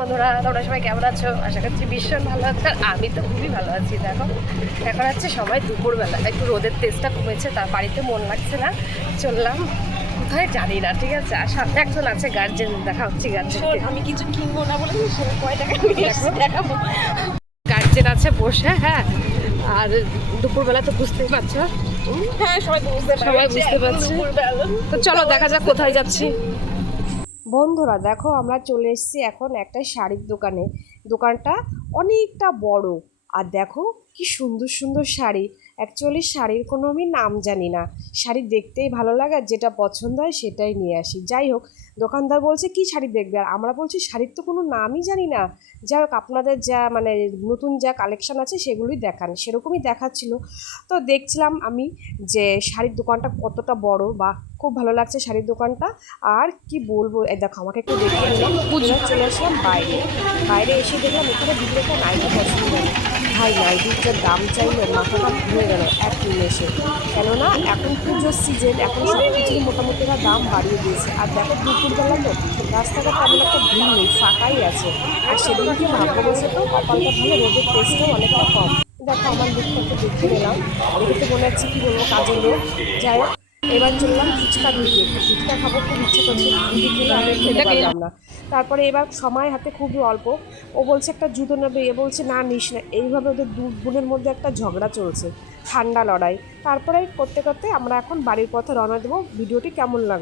বন্ধুরা তোমরা সবাই কেমন আছো? আশা করছি ভীষণ ভালো আছো। আর আমি তো খুবই ভালো আছি দেখো। এখন হচ্ছে সবাই দুপুরবেলা একটু রোদের তেজটা কমেছে তার বাড়িতে মন লাগছে না। চললাম কোথায় জানি না ঠিক আছে? আর সাথে একজন আছে গার্জেন দেখা হচ্ছে গার্জেন আমি কিছু কিনবো না বলে কয় টাকা দেখাবো। গার্জেন আছে বসে হ্যাঁ। আর দুপুরবেলা তো বুঝতেই পারছ। হ্যাঁ সবাই বুঝতে সবাই বুঝতে পারছে। তো চলো দেখা যাক কোথায় যাচ্ছি। বন্ধুরা দেখো আমরা চলে এসেছি এখন একটা শাড়ির দোকানে। দোকানটা অনেকটা বড়। আর দেখো কি সুন্দর সুন্দর শাড়ি। অ্যাকচুয়ালি শাড়ির কোনো আমি নাম জানি না। শাড়ি দেখতেই ভালো লাগে যেটা পছন্দ হয় সেটাই নিয়ে আসি। যাই হোক, দোকানদার বলছে, কি শাড়ি দেখবে? আর আমরা বলছি, শাড়ির তো কোনো নামই জানি না। যাই হোক, আপনাদের যা মানে নতুন যা কালেকশন আছে সেগুলোই দেখান। সেরকমই দেখাচ্ছিল। তো দেখছিলাম আমি যে শাড়ির দোকানটা কতটা বড়, বা খুব ভালো লাগছে শাড়ির দোকানটা। আর কি বলব দেখো, আমাকে একটু দিলাম চলে আসলাম বাইরে। বাইরে এসে দেখলাম এখানে একটা নাইটি পছন্দ ভাই যা দাম চাইলো, মাথাটা ঘুরে গেল এক নিমেষে। কেননা, এখন পুজোর সিজন এখন সব কিছুর মোটামুটি ওরা দাম বাড়িয়ে দিয়েছে। আর দেখো, দুপুরবেলা তো রাস্তাঘাট তেমন একটা ভিড় নেই, ফাঁকাই আছে। আর সেদিন কি ভাগ্যবশত কপালটা ভালো, রোদের টেস্টও অনেকটা কম। দেখো, আমার লুকটা একটু দেখিয়ে দিলাম দেখে তো মনে হচ্ছে কী বলব, কাজের লোক। যাই হোক এবার চললাম ফুচকা দিকে ফুচকা খাব খুব ইচ্ছে করছে দিদি খেতে পারলাম না। তারপরে এবার সময় হাতে খুবই অল্প। ও বলছে একটা জুতো নেবে এ বলছে না নিস না। এইভাবে ওদের দু বোনের মধ্যে একটা ঝগড়া চলছে ঠান্ডা লড়াই। তারপরে করতে করতে আমরা এখন বাড়ির পথে রওনা দেবো। ভিডিওটি কেমন লাগবে